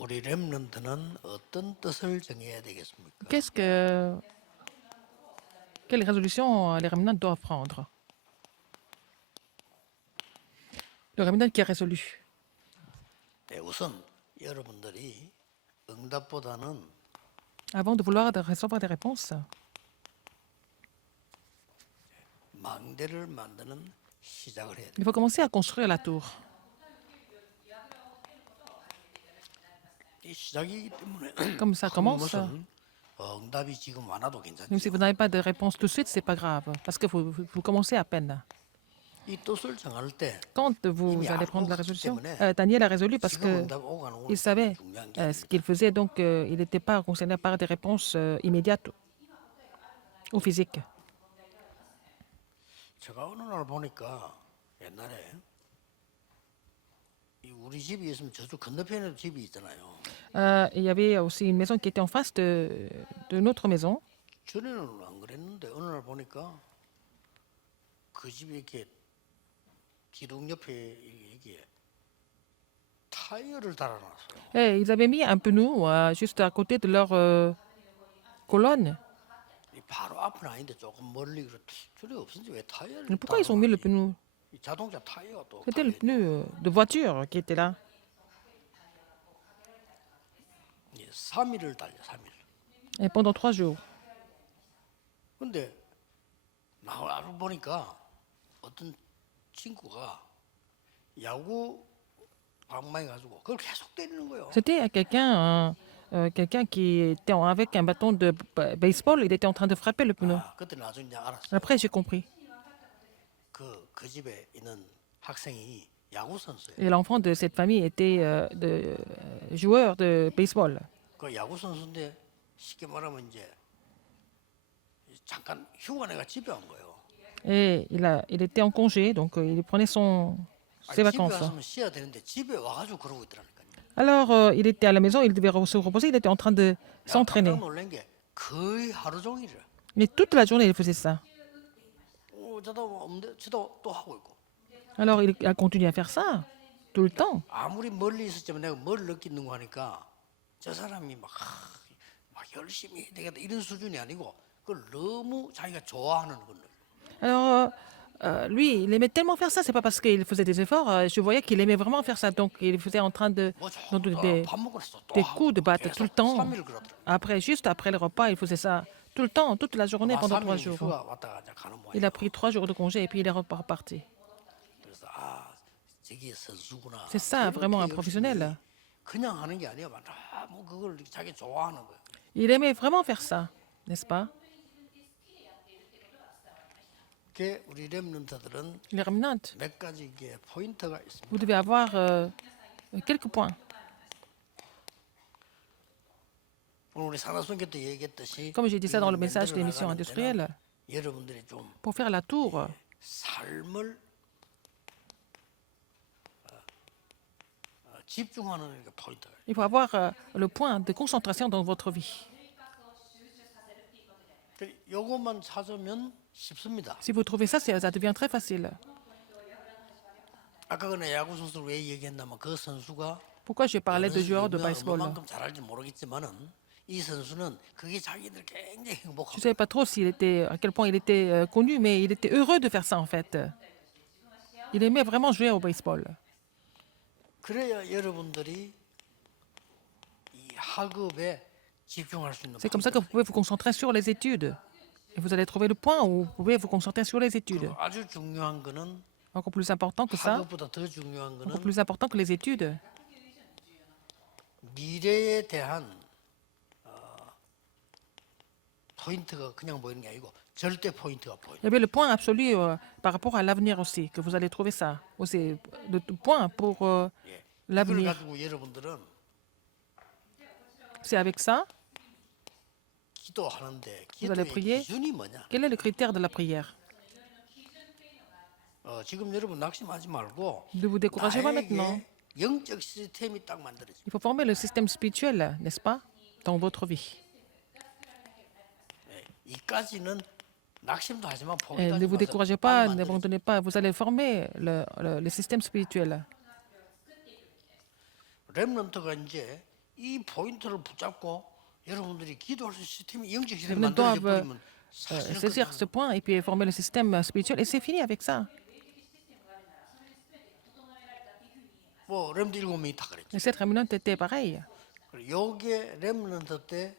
우리 렘넌트는 어떤 뜻을 정해야 되겠습니까? Quelle résolution les remnants doivent prendre? Le remnant qui est résolu. 네, 우선 여러분들이 응답보다는 Avant de vouloir recevoir des réponses, 망대를 만드는 시작을 해야 돼요. il faut commencer à construire la tour. 이 시작이기 때문에 Comme ça 큰 commence, 무슨 응답이 지금 많아도 même si 괜찮죠. vous n'avez pas de réponse tout de suite, c'est pas grave, parce que vous commencez à peine. 이 뜻을 정할 때 Quand vous 이미 allez 알고 prendre la 갔기 résolution, 때문에 Daniel a résolu parce 지금 que 응답 오고 가는 건 il savait 중요한 게 ce 아닙니다. qu'il faisait, donc il n'était pas concerné par des réponses immédiates ou physiques. 제가 어느 날 보니까 옛날에 이 우리 집이 있으면 저쪽 건너편에도 집이 있잖아요. Il y avait aussi une maison qui était en face de notre maison. 전에는 안 그랬는데 어느 날 보니까 그 집이 이렇게 기둥 옆에 이게 타이어를 달아놨어요. Et ils avaient mis un pneu juste à côté de leur colonne. 이 바로 앞은 아닌데 조금 멀리 저리 없은지 왜 타이어를 Mais pourquoi ils ont mis le pneu? 이 자동차 타이어가 또 C'était le 달려있- pneu de voiture qui était là. 3일을 달려 3일. Et pendant 3 jours. 근데 나와서 보니까 어떤 친구가 야구 방망이 가지고 그걸 계속 때리는 거예요. C'était quelqu'un qui était avec un bâton de baseball. Il était en train de frapper le pneu. 그때 나중에 이제 알았어요. Après, j'ai compris. 그 집에 있는 학생이 야구 선수예요. Et l'enfant de cette famille était joueur de baseball. 그 야구 선수인데 쉽게 말하면 이제 잠깐 휴가 내가 집에 온 거예요. Et il était en congé, donc il prenait ses 집에 vacances. 왔으면 쉬어야 되는데 집에 와가지고 그러고 있더라니까요. Alors, il était à la maison, il devait se reposer, il était en train de s'entraîner. 깜짝 놀란 게 거의 하루 종일이라. Mais toute la journée, il faisait ça. 저도 없는데 저도 또 하고 있고. Alors, il a continué à faire ça, tout le temps. 아무리 멀리 있었지만 내가 뭘 느끼는 거 하니까 저 사람이 막 열심히 해야 되겠다 이런 수준이 아니고 그걸 너무 자기가 좋아하는 건. Alors, lui, il aimait tellement faire ça, c'est pas parce qu'il faisait des efforts, je voyais qu'il aimait vraiment faire ça. Donc, il faisait en train de donner 밥 먹고 나서 또 des 하고 coups de batte tout le temps. 3일 그러더라고요. Après, juste après le repas, il faisait ça tout le temps, toute la journée, pendant 3 3일 jours. 휴가 왔다가 이제 가는 Il 모양. a pris 3 jours de congé et puis il est reparti. 그래서 저게 선수구나. C'est ça, vraiment un 그렇게 professionnel. 열심히 그냥 하는 게 아니야. 뭐 그걸 자기 좋아하는 거야. Il aimait vraiment faire ça, n'est-ce pas? 그게 우리 렘넌트들은 Les remnants, 몇 가지 이게 포인트가 있습니다. vous devez avoir quelques points. 오늘 우리 산하순교 때 얘기했듯이 Comme j'ai dit ça dans le message de 만들어 l'émission 나가는 industrielle, 데는 여러분들이 좀 pour faire la tour, 삶을 집중하는 게 포인트예요. il faut avoir le point de concentration dans votre vie. 이것만 찾으면 쉽습니다. Si vous trouvez ça, ça devient très facile. 아까 전에 야구 선수를 왜 얘기했냐면 그 선수가 Pourquoi je parlais de joueurs de baseball? 얼마만큼 잘할지 모르겠지만은 이 선수는 그게 자기들 굉장히 Je ne 행복합니다. savais pas trop à quel point il était connu, mais il était heureux de faire ça en fait. Il aimait vraiment jouer au baseball. 그래야 여러분들이 이 학업에 집중할 수 있는 C'est comme ça que vous pouvez vous concentrer sur les études. Et vous allez trouver le point où vous pouvez vous concentrer sur les études. 방법. 아주 중요한 거는 Encore plus important que ça, 학업보다 더 중요한 encore 거는 plus important que les études, 미래에 대한 포인트가 그냥 보이는 게 아니고 절대 포인트가 보여요. il y avait le point absolu par rapport à l'avenir aussi, que vous allez trouver ça. Aussi, le point pour 그걸 l'avenir. 가지고 여러분들은 C'est avec ça, 기도하는데 Vous allez 기도의 prier. 기준이 뭐냐? quel est le critère de la prière? 지금 여러분 낙심하지 말고 Ne vous découragez pas maintenant. 나에게 영적 시스템이 딱 만들어져. Il faut former le système spirituel, n'est-ce pas, dans votre vie. 이까지는 낙심도 하지만 Et 포기도 ne 하지 vous 마세요. découragez 딱 pas, 만들어져. n'abandonnez pas. Vous allez former le système spirituel. 렘넌트가 이제 이 포인트를 붙잡고 여러분들이 기도할 수 있는 시스템이 영적 Les 시스템이 rebelles 만들어져 doivent 버리면 사실은 saisir 끝나는 ce point et puis former le système spirituel et c'est fini avec ça. 뭐 렘드 7명이 다 그랬죠. Et cette rémunante était pareil. 요게 렘넌트 때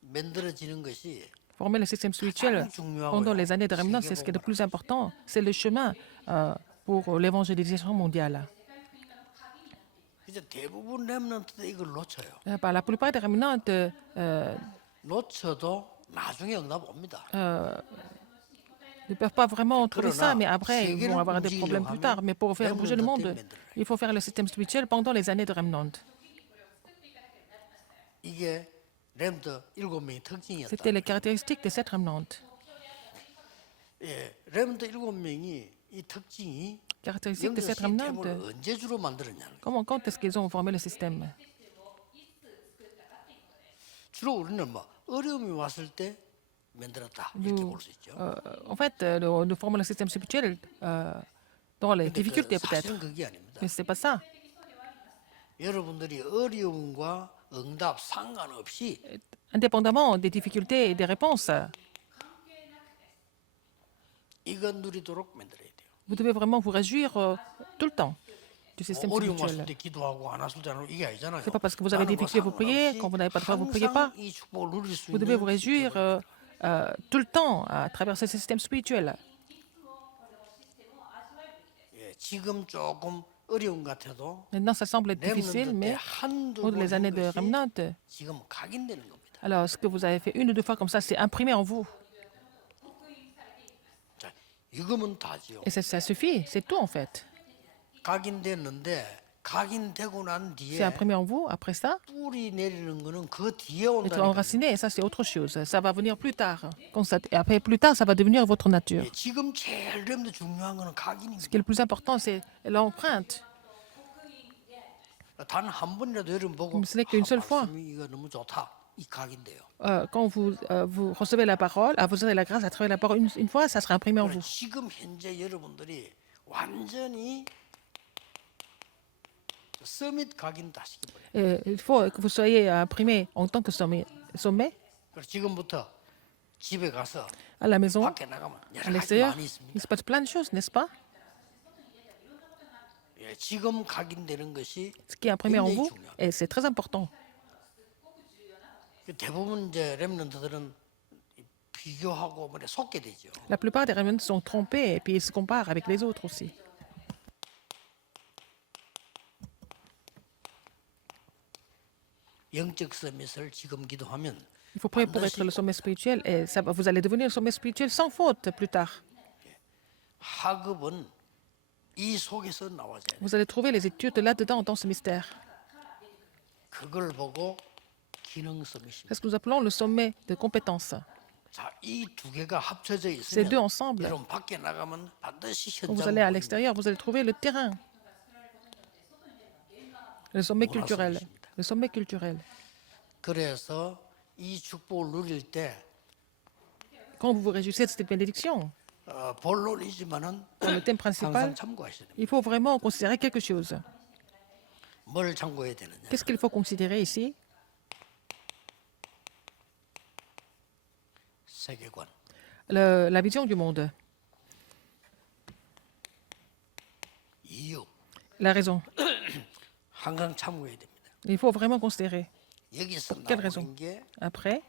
만들어지는 것이 Former le système spirituel pendant les années de rémunante, c'est ce qui est le plus important. C'est le chemin pour l'évangélisation mondiale. 이제 대부분 렘넌트 때 이걸 놓쳐요. La plupart des rémunantes 놓쳐도 나중에 응답 옵니다. ne peuvent pas vraiment trouver ça, mais après, ils 세계를 vont avoir des problèmes 움직이려고 plus tard. Mais pour faire 하면 bouger le 렘넌트 때 monde, 만들어요. il faut faire le système spirituel pendant les années de rémunante. 이게 렘드 7명의 특징이었다. C'était les caractéristiques de cette rémunante. 예, 렘드 7명이 이 특징이 Caractéristiques de 영적 cette 시스템을 rémunante. 언제 주로 만들었냐는 거예요. Quand est-ce qu'ils ont formé le système? 주로 우리는 뭐 어려움이 왔을 때 만들었다 이렇게 볼 수 있죠. En fait, nous formons le système spirituel dans les 근데 difficultés peut-être. 사실은 그게 아닙니다. Mais c'est pas ça. 여러분들이 어려움과 응답 상관없이 Indépendamment des difficultés et des réponses, 이건 누리도록 만들어야 돼요. vous devez vraiment vous réjouir tout le temps du système 뭐 어려움 왔을 spirituel. 때 기도하고 안 왔을 때는 이게 아니잖아요. C'est pas parce que vous avez des 나는 뭐 difficultés, vous priez. 상관없이 Quand vous n'avez pas de foi, vous priez pas. 항상 이 축복을 누릴 수 Vous devez vous 있는 réjouir tout le temps à travers ce système spirituel. 예, 지금 조금 어려운 것 같아도 Maintenant, ça semble être difficile, 렘넌트 때 mais 한두 pour les 번 années 한 de 것이 rémunante, 지금 각인되는 겁니다. alors ce que vous avez fait une ou deux fois comme ça, c'est imprimé en vous. 자, 이거면 다지요. Et ça suffit, c'est tout en fait. 각인됐는데 각인되고 난 C'est 뒤에 imprimé en vous. Après ça, 뿌리 내리는 거는 그 뒤에 être 온다니까. enraciné, ça c'est autre chose. Ça va venir plus tard. Et après, plus tard, ça va devenir votre nature. 예, 지금 제일 렘도 중요한 거는 각인입니다. Ce qui est le plus important, c'est l'empreinte. 단 한 번이라도 여러분 보고 Ce n'est qu'une seule fois. 말씀이 이거 너무 좋다. 이 각인돼요. Quand vous recevez la parole, vous aurez la grâce à travers la parole une fois, ça sera imprimé en vous. 지금 현재 여러분들이 완전히 서밋 각인다시키 버려요. Et il faut que vous soyez imprimé en tant que sommet. 그래서 지금부터 집에 가서 À la maison, 밖에 나가면 à 여러 가지 l'extérieur, 많이 il 있습니다. se passe plein de choses, n'est-ce pas? 예, 지금 각인되는 것이 Ce qui est imprimé en 굉장히 vous, 중요해요. et c'est très important. 대부분 이제 렘넌트들은 비교하고 뭐래 속게 되죠. La plupart des remnants sont trompés et puis ils se comparent avec les autres aussi. 영적 서밋을 지금 기도하면 Il faut prier pour être le sommet spirituel et vous allez devenir le sommet spirituel sans faute plus tard. 학업은 이 속에서 나와져야 돼요. Vous allez trouver les études là-dedans dans ce mystère. 그걸 보고 기능 서밋입니다. C'est ce que nous appelons le sommet de compétences. 자, 이 두 개가 합쳐져 Ces deux 있으면 ensemble, 여러분 밖에 나가면 반드시 quand vous 현장 allez à l'extérieur, vous allez trouver le terrain. Le sommet culturel. Le sommet culturel. 그래서 이 축복을 누릴 때 Quand vous vous réjouissez de cette bénédiction, 본론이지만은 dans le thème 항상 principal, 참고하셔야 됩니다. il faut vraiment considérer quelque chose. 뭘 참고해야 되느냐? Qu'est-ce qu'il faut considérer ici? 세계관. La vision du monde. 이유. La raison. 항상 참고해야 됩니다. Il faut vraiment considérer. 여기서 Quelle raison? 나오는 게 Après,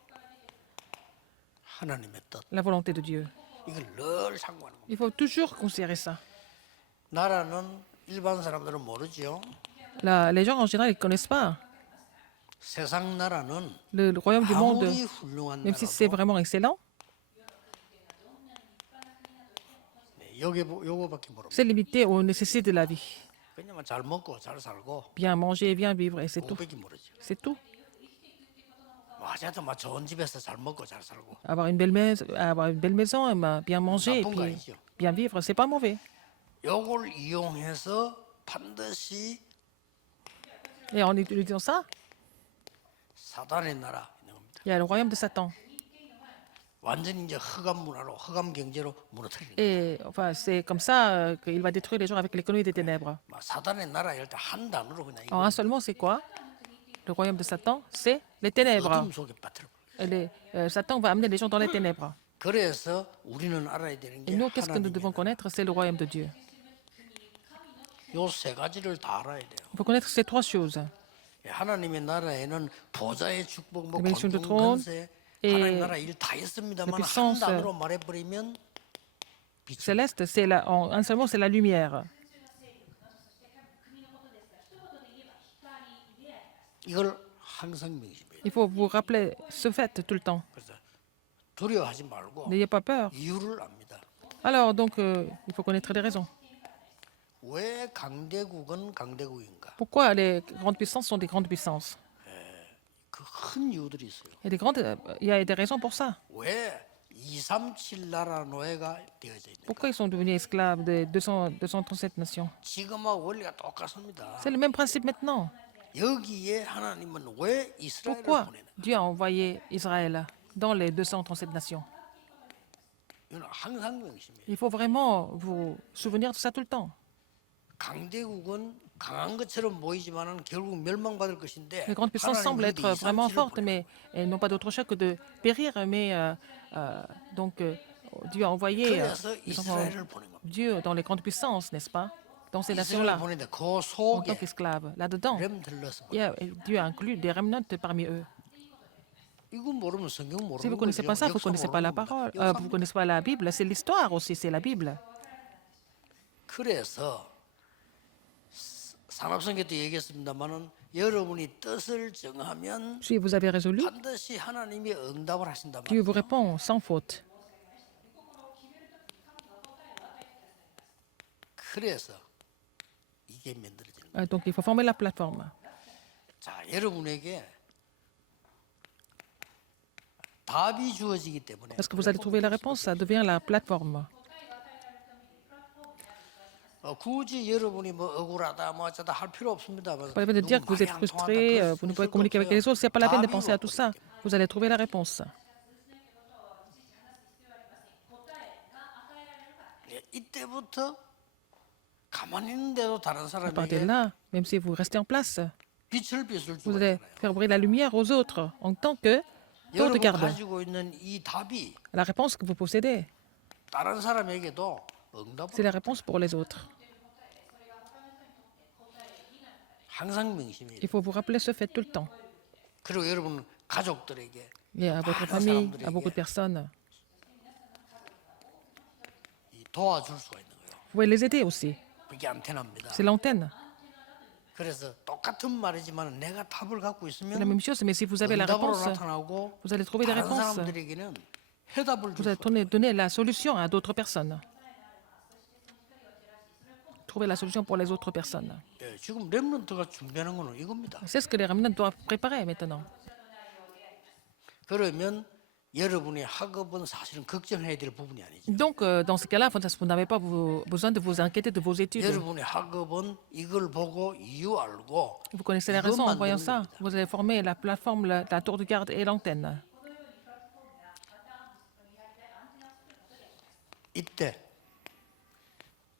하나님의 뜻. la volonté de Dieu. 이걸 늘 참고하는 겁니다. Il faut toujours considérer ça. 나라는 일반 사람들은 모르죠. Les gens en général, ils ne connaissent pas. 세상 나라는 Le royaume du monde, 아무리 훌륭한 même si c'est 나라도 vraiment excellent, 요거밖에 모릅니다. c'est limité aux nécessités de la vie. 그냥 잘 먹고 잘 살고 Bien manger, bien vivre, et c'est tout. 그거밖에 모르죠. C'est tout. 뭐 어쨌든 막 좋은 집에서 잘 먹고 잘 살고 Avoir une belle maison, bien manger, et 나쁜 거 puis 아니죠. bien vivre, c'est pas mauvais. 요걸 이용해서 반드시 Et en utilisant ça, 사단의 나라 있는 겁니다. il y a le royaume de Satan. 완전히 이제 흑암 문화로 흑암 경제로 무너뜨리는 거예요. Et enfin, c'est comme ça qu'il va détruire les gens avec l'économie des ténèbres. 막 사단의 나라 이럴 때 한 단어로 그냥 En un seul mot, c'est quoi? Le royaume de Satan, c'est les ténèbres. 어둠 속에 빠뜨려. Et Satan va amener les gens dans les ténèbres. 그래서 우리는 알아야 되는 Et 게 nous, qu'est-ce que nous devons 하나님의 connaître? C'est le royaume de Dieu. 요세 가지를 다 알아야 돼요. Il faut connaître ces trois choses. 하나님의 나라에는 보좌의 축복, 뭐 Bénédiction de 권능, trône 권세, et 하나님 나라 일 다 했습니다만 la 한 puissance 단어로 말해버리면 빛이 Céleste, en un seul mot, c'est la lumière. 이걸 항상 명심해요. Il faut vous rappeler ce fait tout le temps. 그래서 두려워하지 말고 N'ayez pas peur. 이유를 압니다. Alors, donc, il faut connaître les raisons. 왜 강대국은 강대국인가? Pourquoi les grandes puissances sont des grandes puissances? 그 큰 이유들이 있어요. Il y a des raisons pour ça. 왜 237 나라 노예가 되어져 있는가? Pourquoi ils sont devenus esclaves des 237 nations? 지금하고 원리가 똑같습니다. C'est le même principe maintenant. 여기에 하나님은 왜 이스라엘을 Pourquoi 보내나? Dieu a envoyé Israël dans les 237 nations? 이건 항상 명심해요. Il faut vraiment vous souvenir de ça tout le temps. 강대국은 강한 것처럼 보이지만은 결국 멸망받을 것인데 Les grandes puissances semblent être vraiment fortes, mais elles n'ont pas d'autre choix que de périr. Mais donc, Dieu a envoyé 그래서 les enfants 이스라엘을 보낸 겁니다. Dieu dans les grandes puissances, n'est-ce pas? Dans ces 이스라엘을 nations-là, 보내는데 그 en tant 속에 qu'esclaves. Là-dedans, 렘들을 넣어서 Dieu a inclus des remnants parmi eux. 이거 모르면 성경 모르는 Si vous ne connaissez pas ça, vous ne connaissez pas la parole, vous ne connaissez pas la Bible, c'est l'histoire aussi, c'est la Bible. 그래서 산업성경 때 얘기했습니다만은 여러분이 뜻을 정하면 Si vous avez résolu, 반드시 하나님이 응답을 하신다 Dieu 말이에요. vous répond sans faute. 그래서 이게 만들어지는 거예요. Donc, il faut former la plateforme. 자, 여러분에게 답이 주어지기 때문에 Parce que vous allez trouver la réponse, ça devient la plateforme. 굳이 여러분이 뭐 억울하다 뭐 어쩌다 할 필요 없습니다. Pas la peine de dire que vous êtes frustré, vous ne pouvez communiquer avec les autres. Ce n'est pas la peine de penser à tout ça. Vous allez trouver la réponse. 이때부터 가만히 있는데도 다른 À partir de 사람에게 là, même si vous restez en place, 빛을 비출 vous 줄 allez 알잖아요. faire briller la lumière aux autres en tant que tour de 여러분 garde. 가지고 있는 이 답이 La réponse que vous possédez, 다른 사람에게도 응답을 c'est la réponse pour les autres. 항상 명심해야 Il faut vous rappeler ce fait tout le temps. 그리고 여러분 가족들에게 Et à votre famille, à beaucoup de personnes. 이 도와줄 수가 있는 거예요. Vous pouvez les aider aussi. 그게 안테나입니다. C'est l'antenne. 그래서 똑같은 말이지만 내가 답을 갖고 C'est la 있으면 même chose, mais si vous avez la 응답으로 réponse, 나타나고 vous allez trouver des 다른 réponses. 사람들에게는 해답을 Vous 줄 allez 수 있어요. donner la solution à d'autres personnes. Trouver la solution pour les autres personnes. 예, 지금 렘넌트가 준비하는 거는 이겁니다. C'est ce que les remnants doivent préparer maintenant. 그러면 여러분의 학업은 사실은 걱정해야 될 부분이 아니죠. Donc, dans ce cas-là, vous n'avez pas besoin de vous inquiéter de vos études. 여러분의 학업은 이걸 보고 이유 알고 Vous connaissez les raisons en voyant ça. Vous allez former la plateforme, la tour de garde et l'antenne. 이때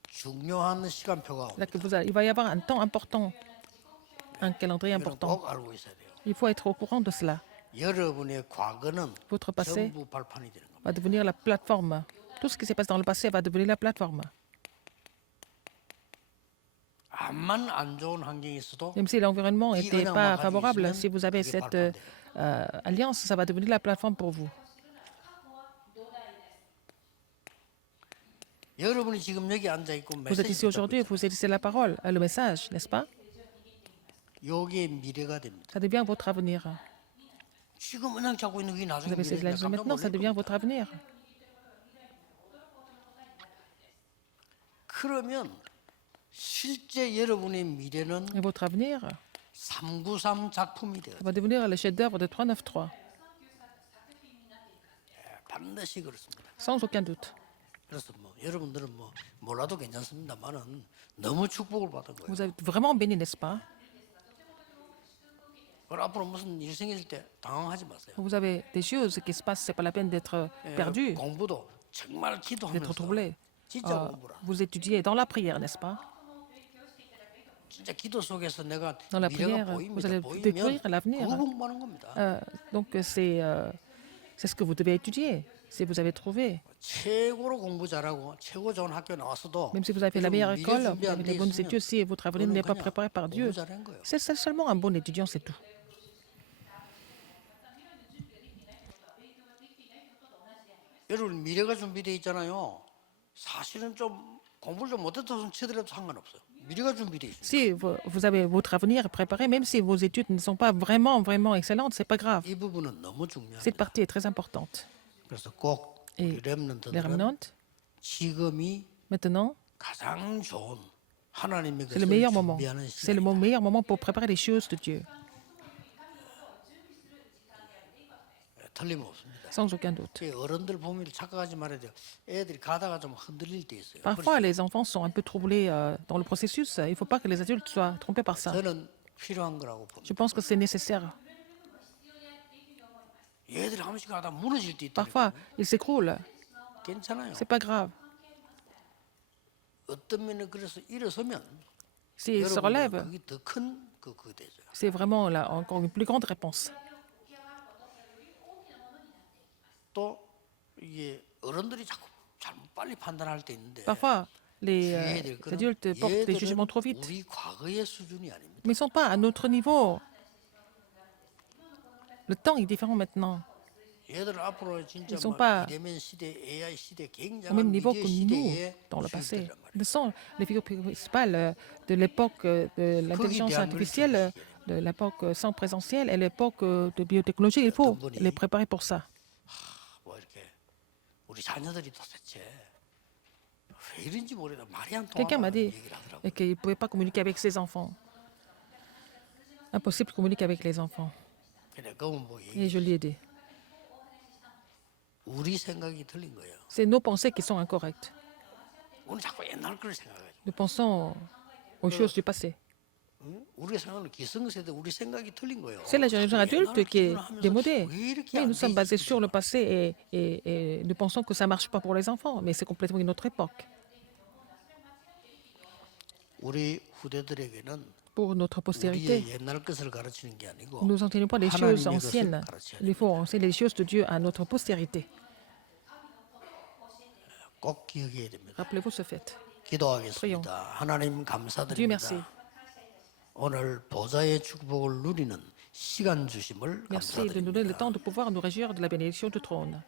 중요한 시간표가 Là 옵니다. que il va y avoir un temps important, un calendrier 이거는 important. 꼭 알고 있어야 돼요. Il faut être au courant de cela. 여러분의 과거는 Votre passé 전부 발판이 되는 겁니다. va devenir la plateforme. Tout ce qui s'est passé dans le passé va devenir la plateforme. 암만 안 좋은 환경이 있어도 Même si l'environnement n'était pas favorable, si vous avez cette alliance, ça va devenir la plateforme pour vous. 여러분이 지금 여기 앉아 있고 Vous êtes ici aujourd'hui et vous saisissez la parole, le message, n'est-ce pas? 요게 미래가 됩니다. Ça devient votre avenir. 지금 그냥 잡고 있는 게 Vous 나중에 avez saisi la 미래니까 vision 깜짝 maintenant, ça 놀랄 devient 겁니다. votre avenir. 그러면 실제 여러분의 미래는 Et votre avenir, 393 작품이 돼요. ça va devenir le chef-d'œuvre de 393, 반드시 그렇습니다. sans aucun doute. 그래서 뭐 여러분들은 뭐 몰라도 괜찮습니다만은 너무 축복을 받은 거예요. Vous êtes vraiment béni, n'est-ce pas? 그럼 앞으로 무슨 일 생길 때 당황하지 마세요. Vous avez des choses qui se passent, c'est pas la peine d'être perdu, 공부도 정말 d'être 기도하면서 troublé. 진짜 공부라. Vous étudiez dans la prière, n'est-ce pas? 진짜 기도 속에서 내가 Dans la 미래가 prière, vous 보입니다. allez 보이면 découvrir l'avenir. 그거 공부하는 겁니다. Donc c'est ce que vous devez étudier, si vous avez trouvé. 최고로 공부 잘하고 최고 좋은 학교 나왔어도 Même si vous avez fait la meilleure 미래 école, vous 준비 안 avez 돼 les bonnes 있으면 études, si votre avenir 그거는 n'est pas 그냥 préparé par Dieu, 공부 잘한 거예요. c'est seulement un bon étudiant, c'est tout. 여러분 미래가 준비되어 있잖아요. 사실은 좀 공부를 좀 못해서 치더라도 상관없어요. 미래가 준비되어 있어요. Si vous avez votre avenir préparé, même si vos études ne sont pas vraiment excellentes, c'est pas grave. 이 부분은 너무 Cette 중요합니다. partie est très importante. 그래서 꼭 Et 우리 Les 렘넌트들은 remnants, 지금이 maintenant, 가장 좋은 하나님의 c'est le 것을 meilleur moment. 준비하는 C'est le 시간. meilleur moment pour préparer les choses de Dieu, 틀림없습니다. sans aucun doute. 어른들 보면 착각하지 말아야 돼요. 애들이 가다가 좀 흔들릴 때 있어요. Parfois, les enfants sont un peu troublés dans le processus. Il ne faut pas que les adultes soient trompés par ça. 저는 필요한 거라고 봅니다. Je pense que c'est nécessaire. 얘들이 한 번씩 가다 무너질 때 있다. Parfois, ils s'écroulent. 괜찮아요. C'est pas grave. 어떤 면에 그래서 일어서면 S'ils se 여러분들 relèvent, 그게 더 큰 그거 되죠. c'est vraiment là, encore une plus grande réponse. 또 이게 어른들이 자꾸 잘못 빨리 판단할 때 있는데 Parfois, les 얘들 그런 adultes portent des jugements trop vite, 우리 과거의 수준이 아닙니다. mais ils ne sont pas à notre niveau. Le temps est différent maintenant. 얘들은 앞으로 진짜 Ils sont 막 pas 비대면 시대, AI 시대 Au 굉장한 même niveau 미디어 que nous 시대에 dans le passé. 주역들이란 말이에요. Ils sont les figures principales de l'époque de l'intelligence 대한 artificielle, de l'époque sans présentiel et l'époque de biotechnologie. Il faut les préparer pour ça. 뭐 이렇게 우리 자녀들이 도대체 왜 이런지 모르겠다. 말이 안 Quelqu'un m'a 통하는 dit 얘기를 하더라고요. qu'il ne pouvait pas communiquer avec ses enfants. Impossible de communiquer avec les enfants. 그래, 그건 뭐 Et je lui ai dit, 우리 생각이 틀린 거예요. c'est nos pensées qui sont incorrectes. 우리 자꾸 옛날 걸 생각해요. Nous pensons aux choses du passé. 우리 생각은 기성세대 우리 생각이 틀린 거예요. C'est la génération adulte qui est démodée. 왜 이렇게 Mais 안 nous sommes 돼 basés 있을까? sur le passé et nous pensons que ça ne marche pas pour les enfants, mais c'est complètement une autre époque. 우리 후대들에게는 Pour notre postérité, 우리의 옛날 것을 가르치는 게 아니고 nous n'enseignons pas les 하나님의 choses 것을 anciennes. 가르쳐야 Il faut enseigner les choses de Dieu à notre postérité. 꼭 기억해야 됩니다. Rappelez-vous ce fait. 기도하겠습니다. 하나님 Dieu 감사드립니다. merci. 오늘 보좌의 축복을 누리는 시간 주심을 Merci de nous donner le 감사드립니다. temps de pouvoir nous réjouir de la bénédiction du trône.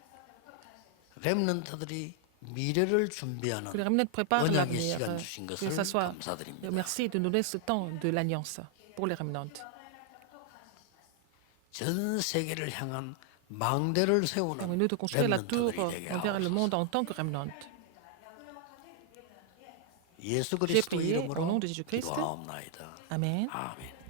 렘넌트들이 미래를 준비하는 Que les remnants préparent 언약의 l'avenir. 시간 주신 Que 것을 ça soit. 감사드립니다. Merci de nous donner ce temps de l'alliance pour les remnants. 전 세계를 향한 망대를 세우는 Permets-nous de construire la tour 렘넌트들이 되게 envers le 하옵소서. monde en tant que remnant. 예수 J'ai 그리스도 prié au 이름으로 nom de Jésus-Christ. 기도하옵나이다. Amen. 아멘.